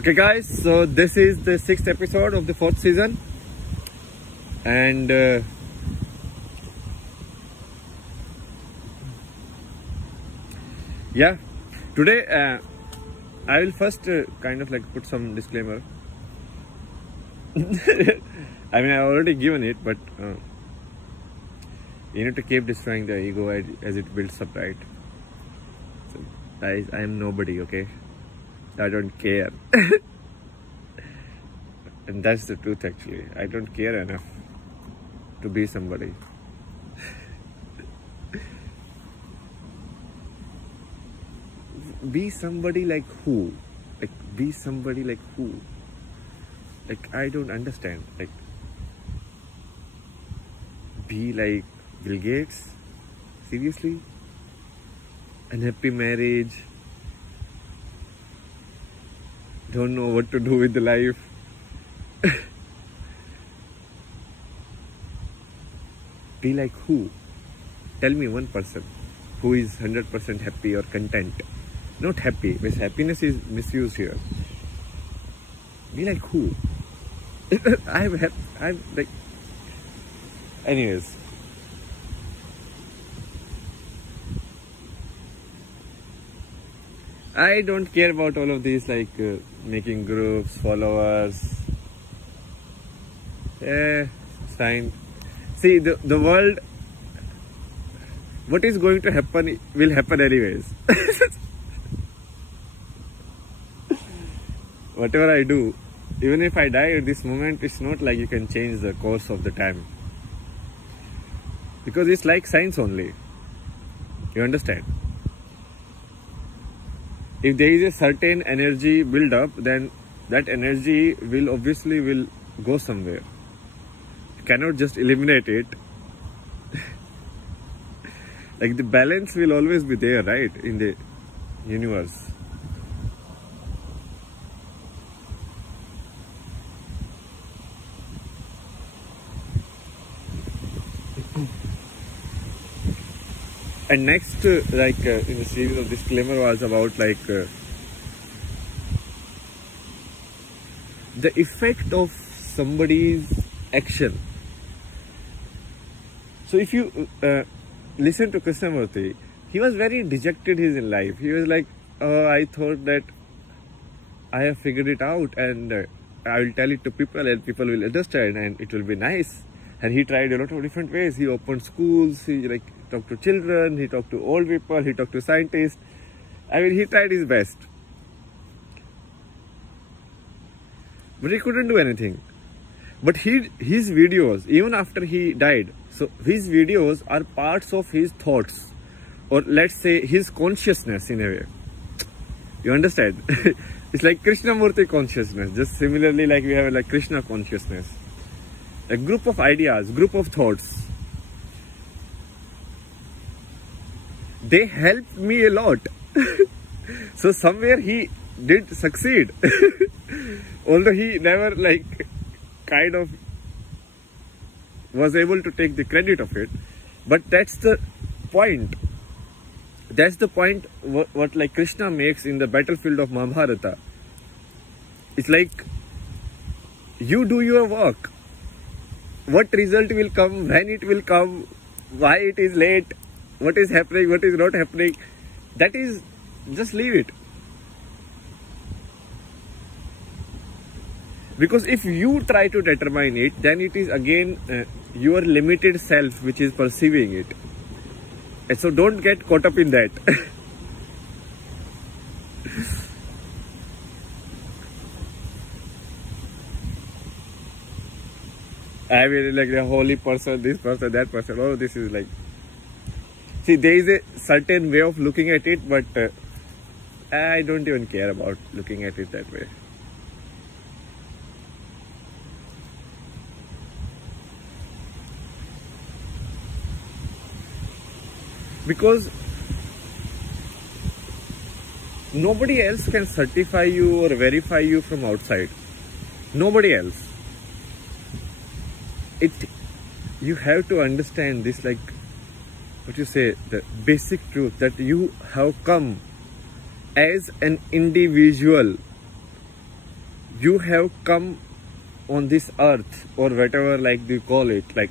Okay, guys, so this is the 6th episode of the 4th season, and yeah, today I will first kind of like put some disclaimer. I mean, I've already given it, but you need to keep destroying the ego as it builds up, right? So, guys, I am nobody, okay? I don't care. And that's the truth, actually. I don't care enough to be somebody. Be somebody like who? Like, be somebody like who? Like, I don't understand. Like, be like Bill Gates? Seriously? Unhappy marriage? Don't know what to do with the life? Be like who? Tell me one person who is 100% happy or content. Not happy, because happiness is misused here. Be like who? I'm like. Anyways. I don't care about all of these, like making groups, followers. Yeah, it's fine. See, the world, what is going to happen will happen anyways. Whatever I do, even if I die at this moment, it's not like you can change the course of the time. Because it's like science only. You understand? If there is a certain energy build up, then that energy will obviously go somewhere. You cannot just eliminate it. Like the balance will always be there, right, in the universe. And next, in the series of disclaimer was about the effect of somebody's action. So if you listen to Krishnamurti, he was very dejected in life. He was like, oh, I thought that I have figured it out and I will tell it to people and people will understand and it will be nice. And he tried a lot of different ways. He opened schools, he talked to children, he talked to old people, he talked to scientists. I mean, he tried his best. But he couldn't do anything. But his videos, even after he died, so his videos are parts of his thoughts, or let's say his consciousness in a way. You understand? It's like Krishnamurti consciousness, just similarly like we have like Krishna consciousness. A group of ideas, group of thoughts. They helped me a lot. So somewhere he did succeed. Although he never kind of was able to take the credit of it. But that's the point. That's the point what like Krishna makes in the battlefield of Mahabharata. It's like you do your work. What result will come, when it will come, why it is late, what is happening, what is not happening. That is, just leave it. Because if you try to determine it, then it is again your limited self which is perceiving it. And so don't get caught up in that. I mean, like the holy person, this person, that person. Oh, this is like. See, there is a certain way of looking at it, but I don't even care about looking at it that way. Because nobody else can certify you or verify you from outside. Nobody else. You have to understand this, like what you say, the basic truth that you have come as an individual you have come on this earth, or whatever like you call it, like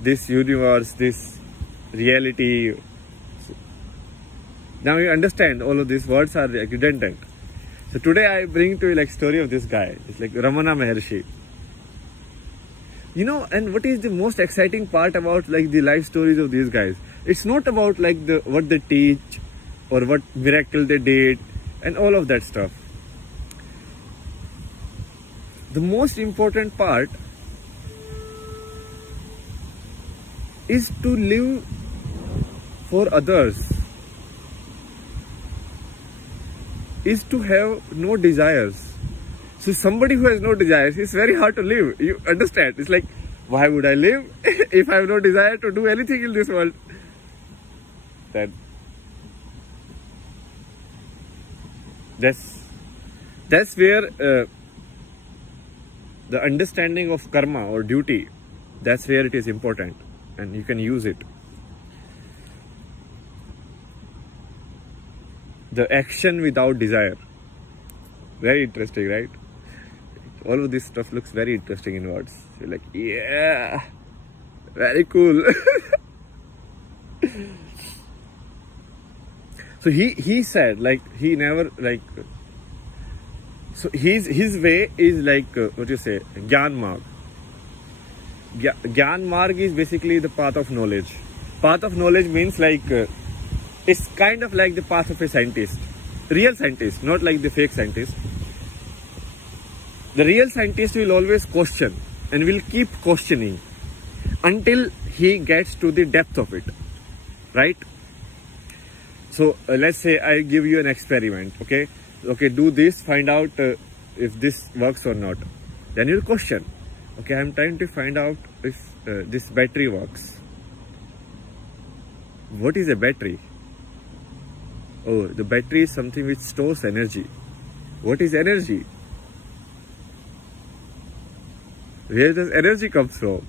this universe, this reality. Now you understand all of these words are like redundant. So today I bring to you like story of this guy. It's like Ramana Maharshi. You know, and what is the most exciting part about like the life stories of these guys? It's not about like what they teach or what miracle they did and all of that stuff. The most important part is to live for others, is to have no desires. So somebody who has no desires, it's very hard to live. You understand? It's like, why would I live if I have no desire to do anything in this world? That's where the understanding of karma or duty, that's where it is important, and you can use it. The action without desire. Very interesting, right? All of this stuff looks very interesting in words. You're like, yeah, very cool. So he said like he never like. So his way is like what you say, Gyan Marg. Gyan Marg is basically the path of knowledge. Path of knowledge means like it's kind of like the path of a scientist, real scientist, not like the fake scientist. The real scientist will always question and will keep questioning until he gets to the depth of it, right? So let's say I give you an experiment, okay, do this, find out if this works or not. Then you'll question, okay, I'm trying to find out if this battery works. What is a battery? Oh, the battery is something which stores energy. What is energy? Where does energy come from?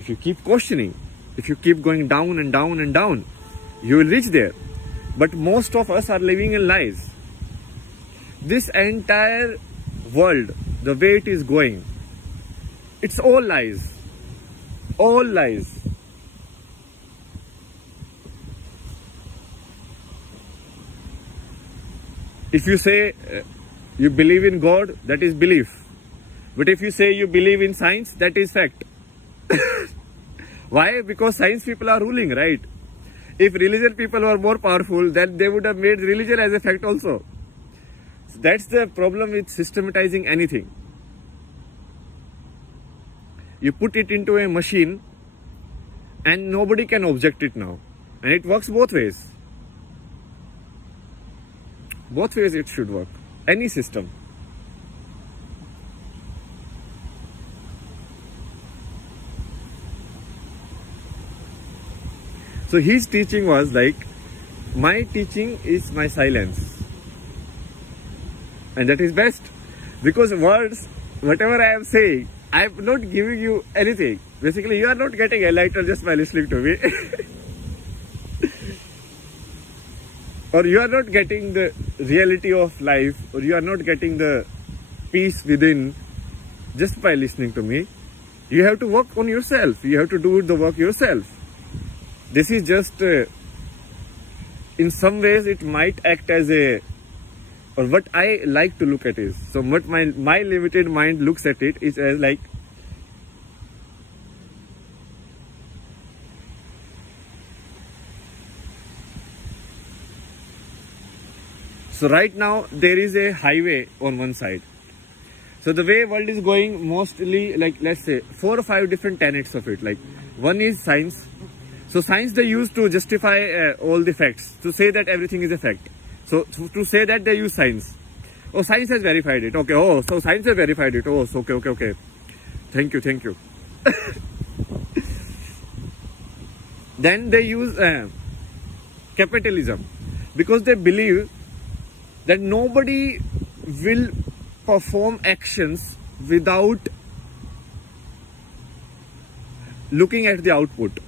If you keep questioning, if you keep going down and down and down, you will reach there. But most of us are living in lies. This entire world, the way it is going, it's all lies. All lies. If you say you believe in God, that is belief. But if you say you believe in science, that is fact. Why? Because science people are ruling, right? If religion people were more powerful, then they would have made religion as a fact also. So that's the problem with systematizing anything. You put it into a machine and nobody can object it now. And it works both ways. Both ways it should work. Any system. So his teaching was like, my teaching is my silence. And that is best. Because words, whatever I am saying, I am not giving you anything. Basically, you are not getting enlightened just by listening to me. Or you are not getting the reality of life, or you are not getting the peace within just by listening to me. You have to work on yourself. You have to do the work yourself. This is just, in some ways it might act as a, or what I like to look at is, so what my limited mind looks at it is as like, so right now there is a highway on one side. So the way world is going, mostly like, let's say 4 or 5 different tenets of it. Like one is science. So science they use to justify all the facts, to say that everything is a fact. So to say that they use science. Oh, science has verified it. Okay. Oh, so science has verified it. Oh, so okay. Thank you. Then they use capitalism, because they believe that nobody will perform actions without looking at the output.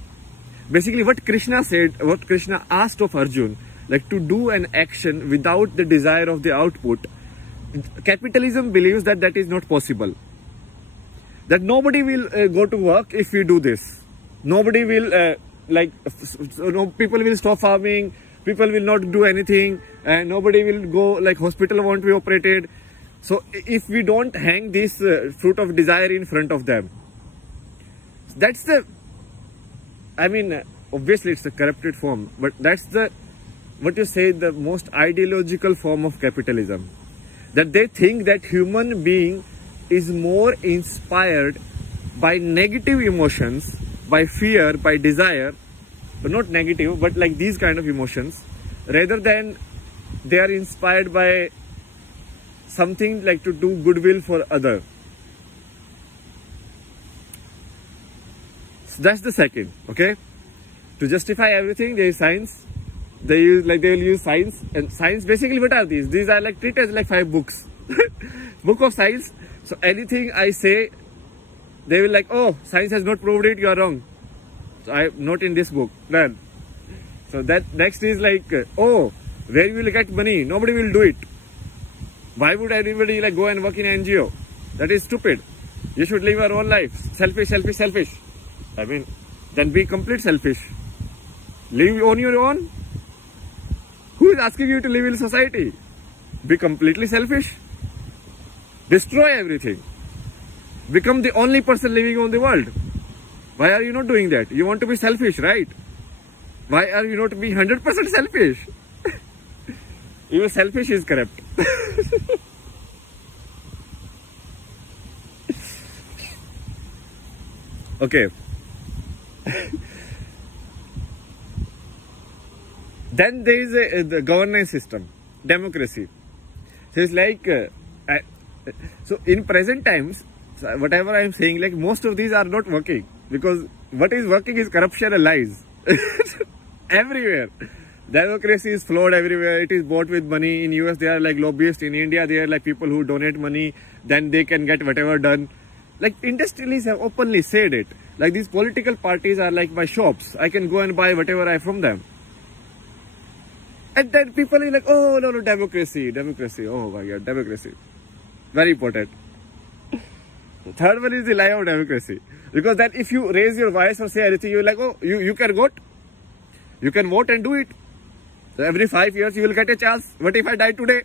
Basically what Krishna said, what Krishna asked of Arjun, like to do an action without the desire of the output, capitalism believes that that is not possible. That nobody will go to work if we do this. Nobody will people will stop farming. People will not do anything, and nobody will go, like hospital won't be operated. So if we don't hang this fruit of desire in front of them, that's the, I mean, obviously it's a corrupted form, but that's the, what you say, the most ideological form of capitalism. That they think that human being is more inspired by negative emotions, by fear, by desire, but not negative, but like these kind of emotions, rather than they are inspired by something like to do goodwill for other. So that's the second, okay? To justify everything, there is science. They will use science, and science basically, what are these? These are like treated as like 5 books, book of science. So anything I say, they will like, oh, science has not proved it, you are wrong. So I'm not in this book. Done. So that next is like, oh, where you will get money? Nobody will do it. Why would anybody like go and work in an NGO? That is stupid. You should live your own life. Selfish, selfish, selfish. I mean, then be complete selfish. Live on your own. Who is asking you to live in society? Be completely selfish. Destroy everything. Become the only person living on the world. Why are you not doing that? You want to be selfish, right? Why are you not be 100% selfish? Even selfish is corrupt. Okay. Then there is the governance system, democracy. So it's like, so in present times, whatever I am saying, like most of these are not working, because what is working is corruption and lies. Everywhere. Democracy is flawed everywhere. It is bought with money. In US, they are like lobbyists. In India, they are like people who donate money. Then they can get whatever done. Like industrialists have openly said it. Like these political parties are like my shops. I can go and buy whatever I from them. And then people are like, oh, no, democracy, democracy. Oh my God, democracy. Very important. The third one is the lie of democracy. Because then if you raise your voice or say anything, you're like, oh, you can vote. You can vote and do it. So every 5 years you will get a chance. What if I die today?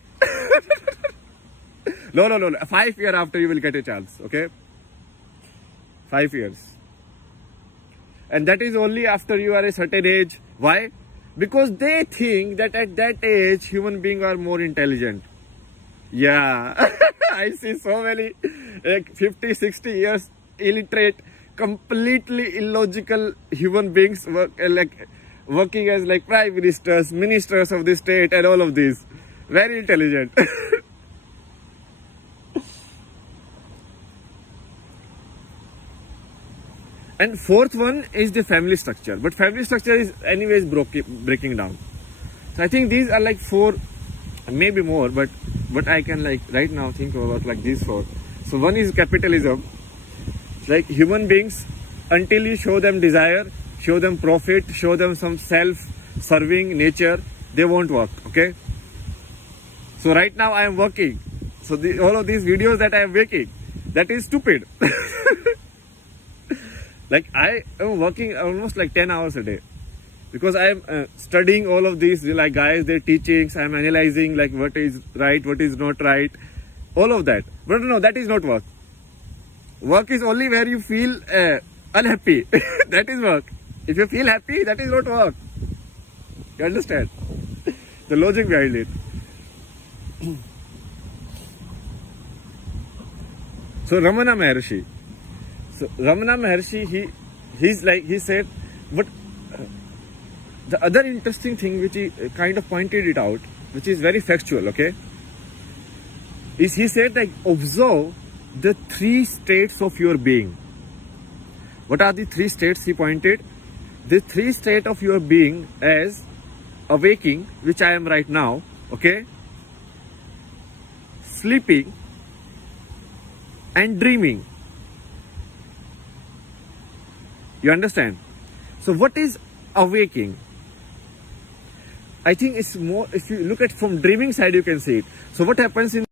No. 5 years after you will get a chance. Okay? 5 years. And that is only after you are a certain age. Why? Because they think that at that age, human beings are more intelligent. Yeah. I see so many like 50, 60 years illiterate, completely illogical human beings working as like prime ministers, ministers of the state and all of these. Very intelligent. And fourth one is the family structure. But family structure is anyways breaking down. So I think these are like 4, maybe more, but I can like right now think about like these 4. So one is capitalism. Like human beings, until you show them desire, show them profit, show them some self-serving nature, they won't work, okay? So right now I am working. So all of these videos that I am making, that is stupid. Like I am working almost like 10 hours a day. Because I am studying all of these, like guys, their teachings, I am analyzing like what is right, what is not right, all of that. But no, that is not work. Work is only where you feel unhappy. That is work. If you feel happy, that is not work. You understand? The logic behind it. So Ramana Maharshi. So Ramana Maharshi, he said, but the other interesting thing which he kind of pointed it out, which is very factual, okay, is he said like observe the 3 states of your being. What are the 3 states he pointed? The 3 states of your being as awaking, which I am right now, okay, sleeping and dreaming. You understand? So what is awaking? I think it's more, if you look at from dreaming side, you can see it. So what happens in